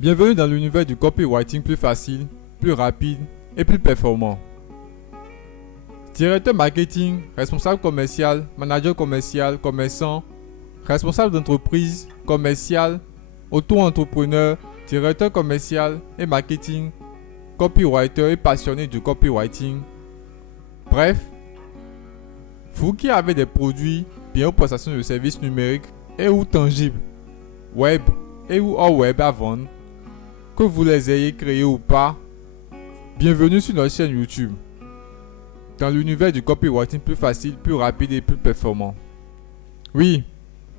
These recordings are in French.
Bienvenue dans l'univers du copywriting plus facile, plus rapide et plus performant. Directeur marketing, responsable commercial, manager commercial, commerçant, responsable d'entreprise, commercial, auto-entrepreneur, directeur commercial et marketing, copywriter et passionné du copywriting. Bref, vous qui avez des produits bien aux prestations de services numériques et ou tangibles, web et ou hors web à vendre, que vous les ayez créés ou pas, bienvenue sur notre chaîne YouTube, dans l'univers du copywriting plus facile, plus rapide et plus performant. Oui,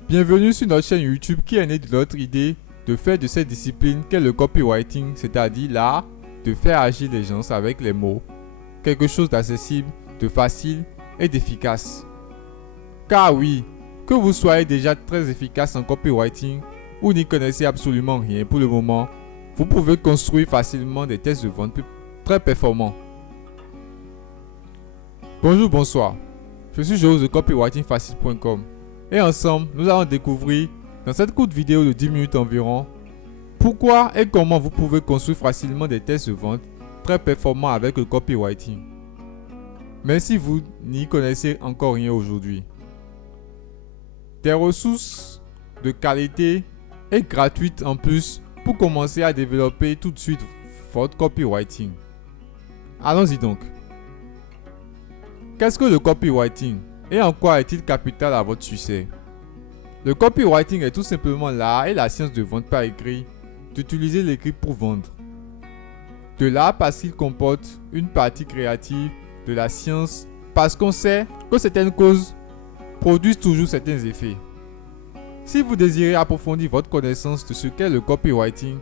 bienvenue sur notre chaîne YouTube qui est née de notre idée de faire de cette discipline qu'est le copywriting, c'est-à-dire l'art de faire agir les gens avec les mots, quelque chose d'accessible, de facile et d'efficace. Car oui, que vous soyez déjà très efficace en copywriting ou n'y connaissez absolument rien pour le moment, vous pouvez construire facilement des tests de vente très performants. Bonjour, bonsoir. Je suis Joe de copywritingfacile.com et ensemble, nous allons découvrir dans cette courte vidéo de 10 minutes environ pourquoi et comment vous pouvez construire facilement des tests de vente très performants avec le copywriting. Même si vous n'y connaissez encore rien aujourd'hui. Des ressources de qualité et gratuites en plus pour commencer à développer tout de suite votre copywriting. Allons-y donc. Qu'est-ce que le copywriting et en quoi est-il capital à votre succès? Le copywriting est tout simplement l'art et la science de vente par écrit, d'utiliser l'écrit pour vendre. De l'art parce qu'il comporte une partie créative, de la science parce qu'on sait que certaines causes produisent toujours certains effets. Si vous désirez approfondir votre connaissance de ce qu'est le copywriting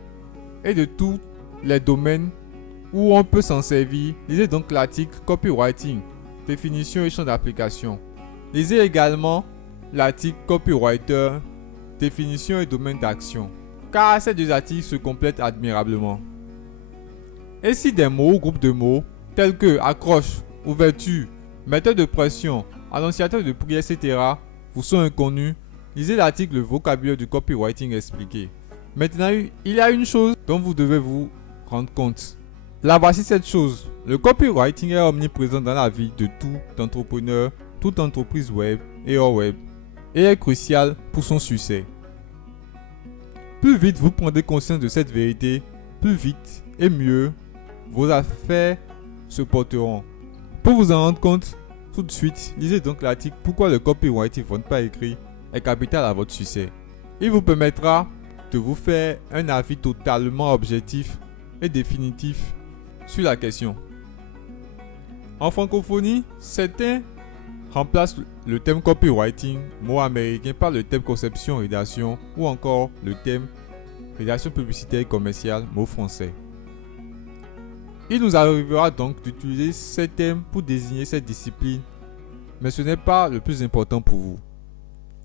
et de tous les domaines où on peut s'en servir, lisez donc l'article Copywriting, définition et champ d'application. Lisez également l'article Copywriter, définition et domaine d'action, car ces deux articles se complètent admirablement. Et si des mots ou groupes de mots tels que accroche, ouverture, metteur de pression, annonciateur de prix, etc. vous sont inconnus, lisez l'article Le vocabulaire du copywriting expliqué. Maintenant, il y a une chose dont vous devez vous rendre compte. Là, voici cette chose. Le copywriting est omniprésent dans la vie de tout entrepreneur, toute entreprise web et hors web, et est crucial pour son succès. Plus vite vous prendrez conscience de cette vérité, plus vite et mieux vos affaires se porteront. Pour vous en rendre compte, tout de suite, lisez donc l'article Pourquoi le copywriting vente par écrit est capital à votre succès. Il vous permettra de vous faire un avis totalement objectif et définitif sur la question. En francophonie, certains remplacent le thème copywriting, mot américain, par le thème conception, rédaction ou encore le thème rédaction publicitaire et commerciale, mot français. Il nous arrivera donc d'utiliser ces thèmes pour désigner cette discipline, mais ce n'est pas le plus important pour vous.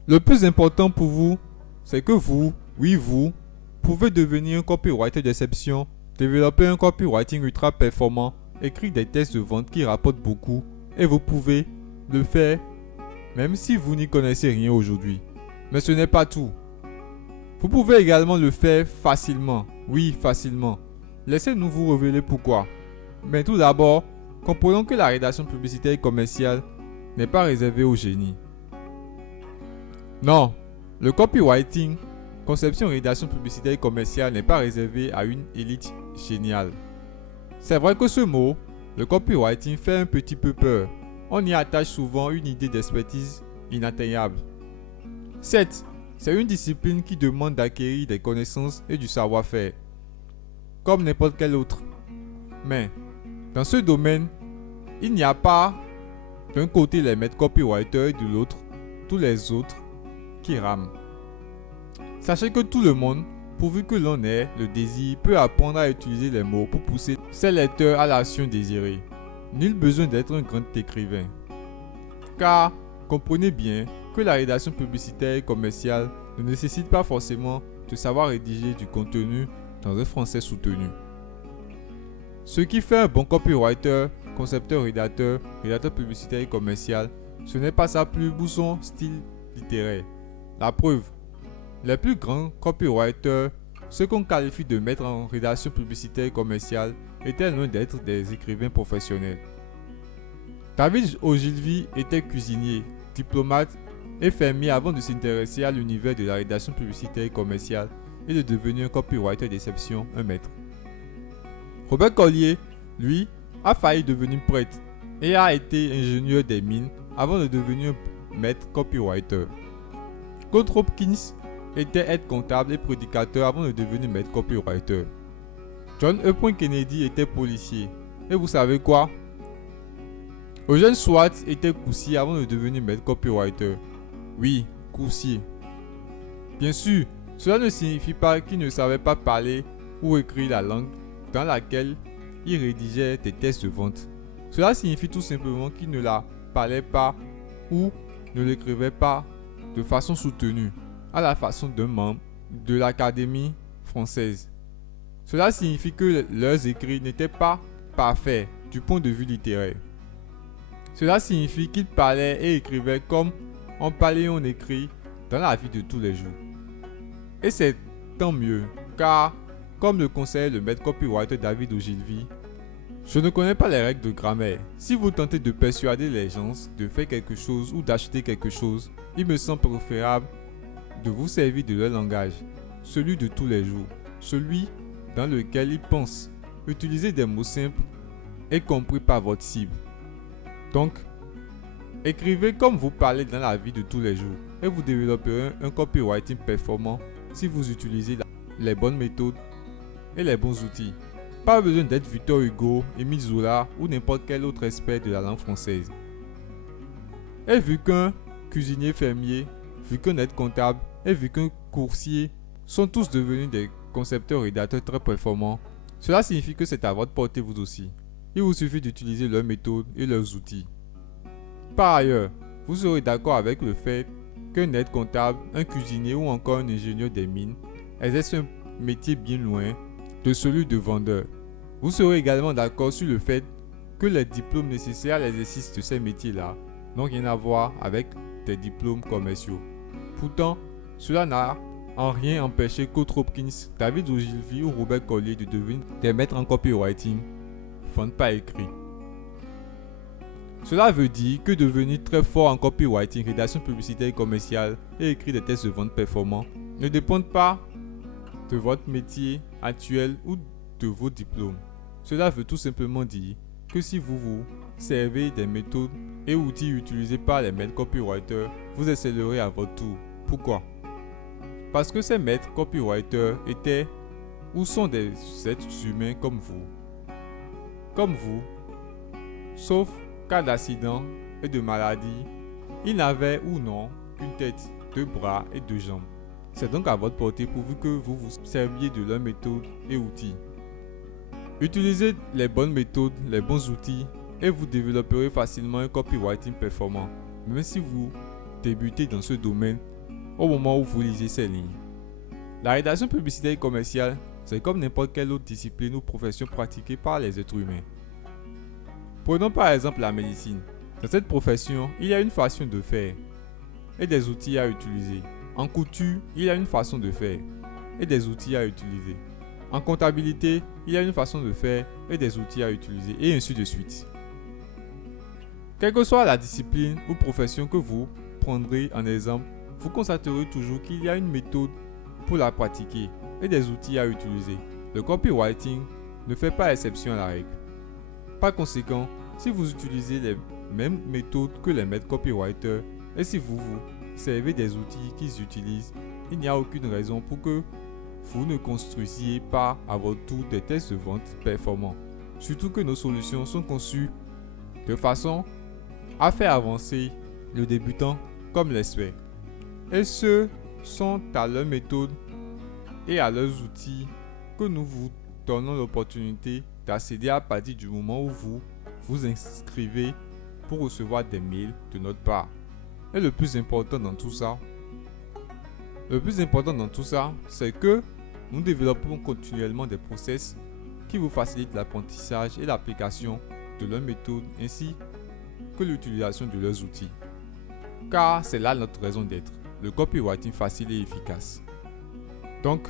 Le plus important pour vous, c'est que vous, oui vous, pouvez devenir un copywriter d'exception, développer un copywriting ultra performant, écrire des tests de vente qui rapportent beaucoup, et vous pouvez le faire même si vous n'y connaissez rien aujourd'hui. Mais ce n'est pas tout. Vous pouvez également le faire facilement, oui facilement. Laissez-nous vous révéler pourquoi. Mais tout d'abord, comprenons que la rédaction publicitaire et commerciale n'est pas réservée au génie. Non, le copywriting, conception, rédaction publicitaire et commerciale n'est pas réservé à une élite géniale. C'est vrai que ce mot, le copywriting, fait un petit peu peur. On y attache souvent une idée d'expertise inatteignable. Certes, c'est une discipline qui demande d'acquérir des connaissances et du savoir-faire, comme n'importe quel autre. Mais, dans ce domaine, il n'y a pas d'un côté les maîtres copywriters et de l'autre, tous les autres qui rament. Sachez que tout le monde, pourvu que l'on ait le désir, peut apprendre à utiliser les mots pour pousser ses lecteurs à l'action désirée. Nul besoin d'être un grand écrivain. Car, comprenez bien que la rédaction publicitaire et commerciale ne nécessite pas forcément de savoir rédiger du contenu dans un français soutenu. Ce qui fait un bon copywriter, concepteur, rédacteur publicitaire et commercial, ce n'est pas sa plume ou son style littéraire. La preuve, les plus grands copywriters Ceux qu'on qualifie de maîtres en rédaction publicitaire et commerciale étaient loin d'être des écrivains professionnels. David Ogilvy était cuisinier, diplomate et fermier avant de s'intéresser à l'univers de la rédaction publicitaire et commerciale et de devenir un copywriter d'exception, un maître. Robert Collier, lui, a failli devenir prêtre et a été ingénieur des mines avant de devenir maître copywriter. Claude Hopkins était aide comptable et prédicateur avant de devenir maître copywriter. John E. Kennedy était policier. Et vous savez quoi? Eugène Swartz était coursier avant de devenir maître copywriter. Oui, coursier. Bien sûr, cela ne signifie pas qu'il ne savait pas parler ou écrire la langue dans laquelle il rédigeait des textes de vente. Cela signifie tout simplement qu'il ne la parlait pas ou ne l'écrivait pas de façon soutenue, à la façon d'un membre de l'Académie française. Cela signifie que leurs écrits n'étaient pas parfaits du point de vue littéraire. Cela signifie qu'ils parlaient et écrivaient comme on parlait et on écrit dans la vie de tous les jours. Et c'est tant mieux, car, comme le conseille le maître copywriter David Ogilvy, je ne connais pas les règles de grammaire. Si vous tentez de persuader les gens de faire quelque chose ou d'acheter quelque chose, il me semble préférable de vous servir de leur langage, celui de tous les jours, celui dans lequel ils pensent. Utilisez des mots simples et compris par votre cible. Donc, écrivez comme vous parlez dans la vie de tous les jours et vous développerez un copywriting performant si vous utilisez les bonnes méthodes et les bons outils. Pas besoin d'être Victor Hugo, Émile Zola ou n'importe quel autre expert de la langue française. Et vu qu'un cuisinier fermier, vu qu'un aide comptable et vu qu'un coursier sont tous devenus des concepteurs rédacteurs très performants, cela signifie que c'est à votre portée vous aussi. Il vous suffit d'utiliser leurs méthodes et leurs outils. Par ailleurs, vous serez d'accord avec le fait qu'un aide comptable, un cuisinier ou encore un ingénieur des mines exerce un métier bien loin de celui de vendeur. Vous serez également d'accord sur le fait que les diplômes nécessaires à l'exercice de ces métiers-là n'ont rien à voir avec des diplômes commerciaux. Pourtant, cela n'a en rien empêché Claude Hopkins, David Ogilvy ou Robert Collier de devenir des maîtres en copywriting, vente par écrit. Cela veut dire que devenir très fort en copywriting, rédaction publicitaire et commerciale et écrire des textes de vente performants ne dépendent pas de votre métier actuel ou de vos diplômes. Cela veut tout simplement dire que si vous vous servez des méthodes et outils utilisés par les maîtres copywriters, vous excellerez à votre tour. Pourquoi? Parce que ces maîtres copywriters étaient ou sont des êtres humains comme vous, sauf cas d'accident et de maladie, ils n'avaient ou non qu'une tête, 2 bras et 2 jambes. C'est donc à votre portée pourvu que vous vous serviez de leurs méthodes et outils. Utilisez les bonnes méthodes, les bons outils et vous développerez facilement un copywriting performant, même si vous débutez dans ce domaine au moment où vous lisez ces lignes. La rédaction publicitaire et commerciale, c'est comme n'importe quelle autre discipline ou profession pratiquée par les êtres humains. Prenons par exemple la médecine. Dans cette profession, il y a une façon de faire et des outils à utiliser. En couture, il y a une façon de faire et des outils à utiliser. En comptabilité, il y a une façon de faire et des outils à utiliser, et ainsi de suite. Quelle que soit la discipline ou profession que vous prendrez en exemple, vous constaterez toujours qu'il y a une méthode pour la pratiquer et des outils à utiliser. Le copywriting ne fait pas exception à la règle. Par conséquent, si vous utilisez les mêmes méthodes que les maîtres copywriters et si vous vous servez des outils qu'ils utilisent, il n'y a aucune raison pour que vous ne construisiez pas à votre tour des textes de vente performants. Surtout que nos solutions sont conçues de façon à faire avancer le débutant comme l'expert. Et ce sont à leurs méthodes et à leurs outils que nous vous donnons l'opportunité d'accéder à partir du moment où vous vous inscrivez pour recevoir des mails de notre part. Et le plus important dans tout ça, c'est que nous développons continuellement des process qui vous facilitent l'apprentissage et l'application de leurs méthodes ainsi que l'utilisation de leurs outils. Car c'est là notre raison d'être, le copywriting facile et efficace. Donc,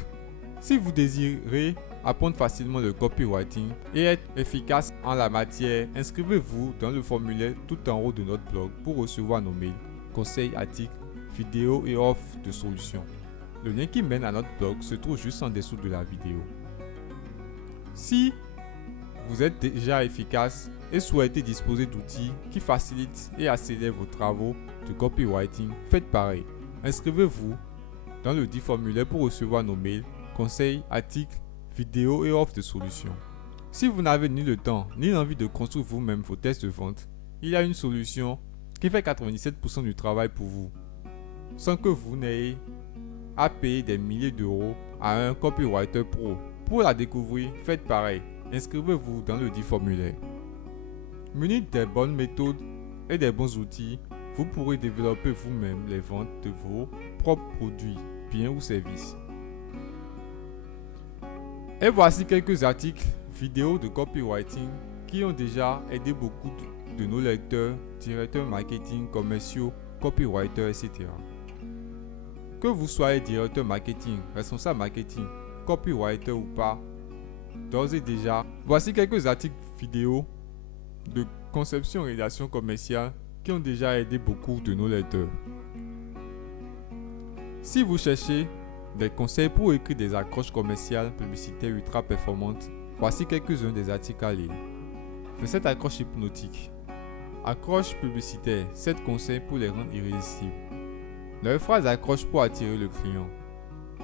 Si vous désirez apprendre facilement le copywriting et être efficace en la matière, inscrivez-vous dans le formulaire tout en haut de notre blog pour recevoir nos mails, conseils, articles, vidéos et offres de solutions. Le lien qui mène à notre blog se trouve juste en dessous de la vidéo. Si vous êtes déjà efficace et souhaitez disposer d'outils qui facilitent et accélèrent vos travaux de copywriting, faites pareil. Inscrivez-vous dans le dit formulaire pour recevoir nos mails, conseils, articles, vidéos et offres de solutions. Si vous n'avez ni le temps ni l'envie de construire vous-même vos tests de vente, il y a une solution qui fait 97% du travail pour vous, sans que vous n'ayez à payer des milliers d'euros à un copywriter pro. Pour la découvrir, faites pareil. Inscrivez-vous dans le dit formulaire. Muni des bonnes méthodes et des bons outils, vous pourrez développer vous-même les ventes de vos propres produits, biens ou services. Et voici quelques articles, vidéos de copywriting qui ont déjà aidé beaucoup de nos lecteurs, directeurs marketing, commerciaux, copywriters, etc. Que vous soyez directeur marketing, responsable marketing, copywriter ou pas, d'ores et déjà, voici quelques articles vidéo de conception et rédaction commerciale qui ont déjà aidé beaucoup de nos lecteurs. Si vous cherchez des conseils pour écrire des accroches commerciales publicitaires ultra performantes, voici quelques-uns des articles à lire. 27 accroches hypnotiques. Accroches publicitaires, 7 conseils pour les rendre irrésistibles. 9 phrases d'accroche pour attirer le client.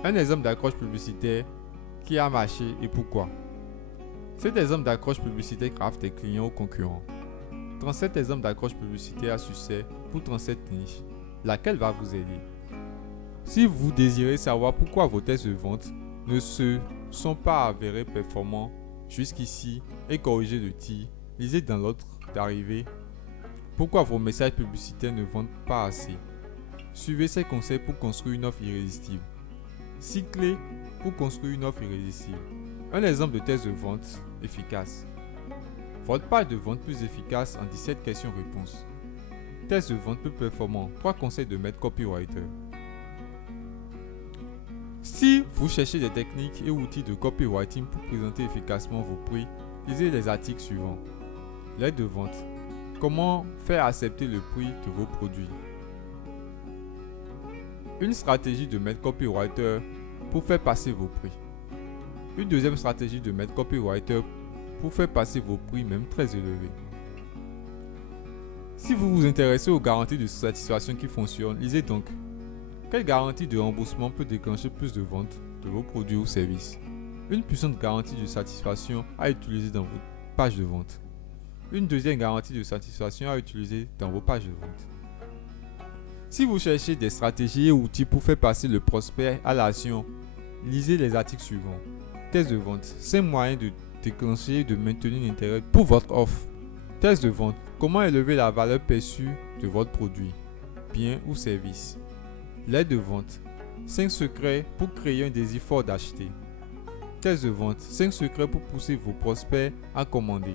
Un exemple d'accroche publicitaire qui a marché et pourquoi. 7 exemples d'accroche publicitaire graves tes clients ou concurrents. 37 exemples d'accroche publicitaire à succès pour 37 niches. Laquelle va vous aider? Si vous désirez savoir pourquoi vos tests de vente ne se sont pas avérés performants jusqu'ici et corriger le tir, lisez dans l'autre d'arrivée. Pourquoi vos messages publicitaires ne vendent pas assez? Suivez ces conseils pour construire une offre irrésistible. 6 clés pour construire une offre irrésistible. Un exemple de test de vente efficace. Votre page de vente plus efficace en 17 questions-réponses. Test de vente plus performant. 3 conseils de maître copywriter. Si vous cherchez des techniques et outils de copywriting pour présenter efficacement vos prix, lisez les articles suivants. L'aide de vente. Comment faire accepter le prix de vos produits. Une stratégie de maître copywriter pour faire passer vos prix. Une deuxième stratégie de maître copywriter pour faire passer vos prix même très élevés. Si vous vous intéressez aux garanties de satisfaction qui fonctionnent, lisez donc. Quelle garantie de remboursement peut déclencher plus de ventes de vos produits ou services? Une puissante garantie de satisfaction à utiliser dans votre page de vente. Une deuxième garantie de satisfaction à utiliser dans vos pages de vente. Si vous cherchez des stratégies et outils pour faire passer le prospect à l'action, lisez les articles suivants. Test de vente. 5 moyens de déclencher et de maintenir l'intérêt pour votre offre. Test de vente. Comment élever la valeur perçue de votre produit, bien ou service. L'aide de vente. 5 secrets pour créer un désir fort d'acheter. Test de vente. 5 secrets pour pousser vos prospects à commander.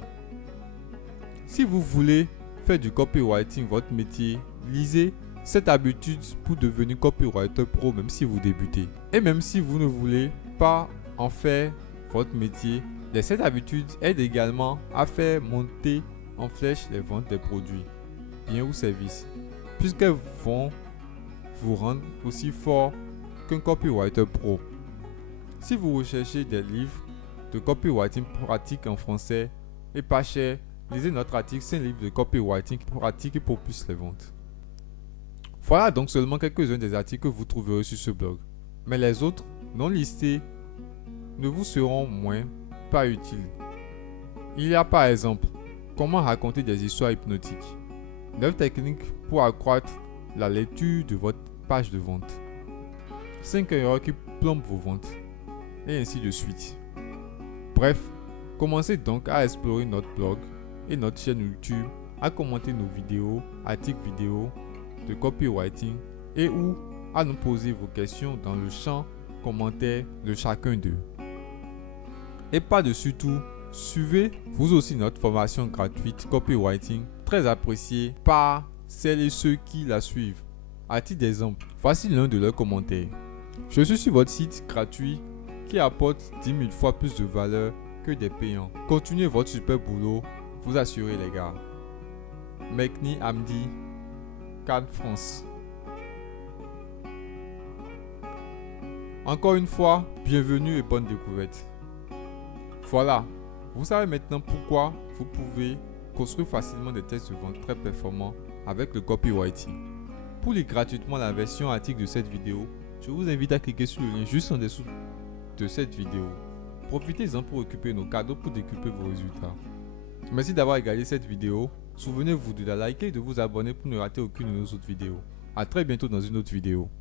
Si vous voulez faire du copywriting votre métier, lisez 7 habitudes pour devenir copywriter pro même si vous débutez. Et même si vous ne voulez pas en faire votre métier, les 7 habitudes aident également à faire monter en flèche les ventes des produits, biens ou services, puisqu'elles vont vous rendre aussi fort qu'un copywriter pro. Si vous recherchez des livres de copywriting pratique en français et pas cher, lisez notre article 5 livres de copywriting pratique et propulse les ventes. Voilà donc seulement quelques-uns des articles que vous trouverez sur ce blog. Mais les autres, non listés, ne vous seront moins pas utiles. Il y a par exemple, comment raconter des histoires hypnotiques. 9 techniques pour accroître la lecture de votre page de vente. 5 erreurs qui plombent vos ventes. Et ainsi de suite. Bref, commencez donc à explorer notre blog et notre chaîne YouTube, à commenter nos vidéos, articles vidéo de copywriting et ou à nous poser vos questions dans le champ commentaire de chacun d'eux. Et par-dessus tout, suivez vous aussi notre formation gratuite copywriting très appréciée par celles et ceux qui la suivent. À titre d'exemple, voici l'un de leurs commentaires. Je suis sur votre site gratuit qui apportent 10 000 fois plus de valeur que des payants. Continuez votre super boulot, vous assurez les gars. Mekni Hamdi, Cannes, France. Encore une fois, bienvenue et bonne découverte. Voilà, vous savez maintenant pourquoi vous pouvez construire facilement des textes de vente très performants avec le copywriting. Pour lire gratuitement la version article de cette vidéo, je vous invite à cliquer sur le lien juste en dessous de cette vidéo. Profitez-en pour récupérer nos cadeaux pour décupler vos résultats. Merci d'avoir regardé cette vidéo. Souvenez-vous de la liker et de vous abonner pour ne rater aucune de nos autres vidéos. A très bientôt dans une autre vidéo.